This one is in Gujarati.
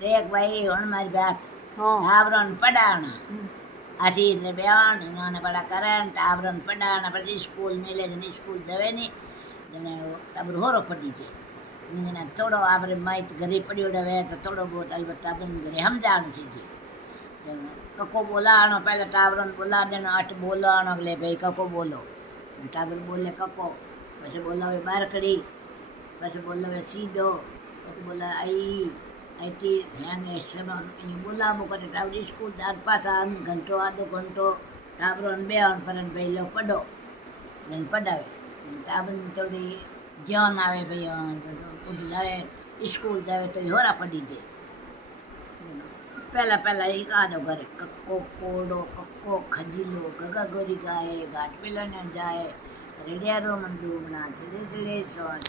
देख भाई हुण मारी बात टाबरन पढ़ाना आशीष ने बयान इन्होंने बड़ा करन टाबरन पढ़ाना पर स्कूल मिले जन स्कूल जवे नी जने टाबर होरो पढ़ी जे जने थोड़ो आपरे माइट घरे पढ़ियो रहे तो थोड़ो बहुत अलबत्ता अपन घरे हम जान सीजे जने कको बोलाणो पहले टाबरन बोला देनो अट बोलाणो अगले भाई कको बोलो टाबर बोले कको પછી બોલાવે બારકડી પછી બોલાવે સીધો પછી બોલાવે आई અહીંથી હેંગ એસમાં બોલાવો કરે ટાબર સ્કૂલ 4-5 ઘંટો આધો ઘંટો ટાબરોને બેહણ પર ભાઈ લો પડો એને પડાવે ટાબરને થોડી જ્ઞાન આવે ભાઈ ઉઠી જાય સ્કૂલ જાવે તો હોરા પડી જાય પહેલાં પહેલાં એક આદો ઘરે કક્કો કોડો કક્કો ખજીલો ગગા ગોરી ગાય ઘાટ પેલા ને જાય રેડિયારો મંદુ બના છેડે છેડે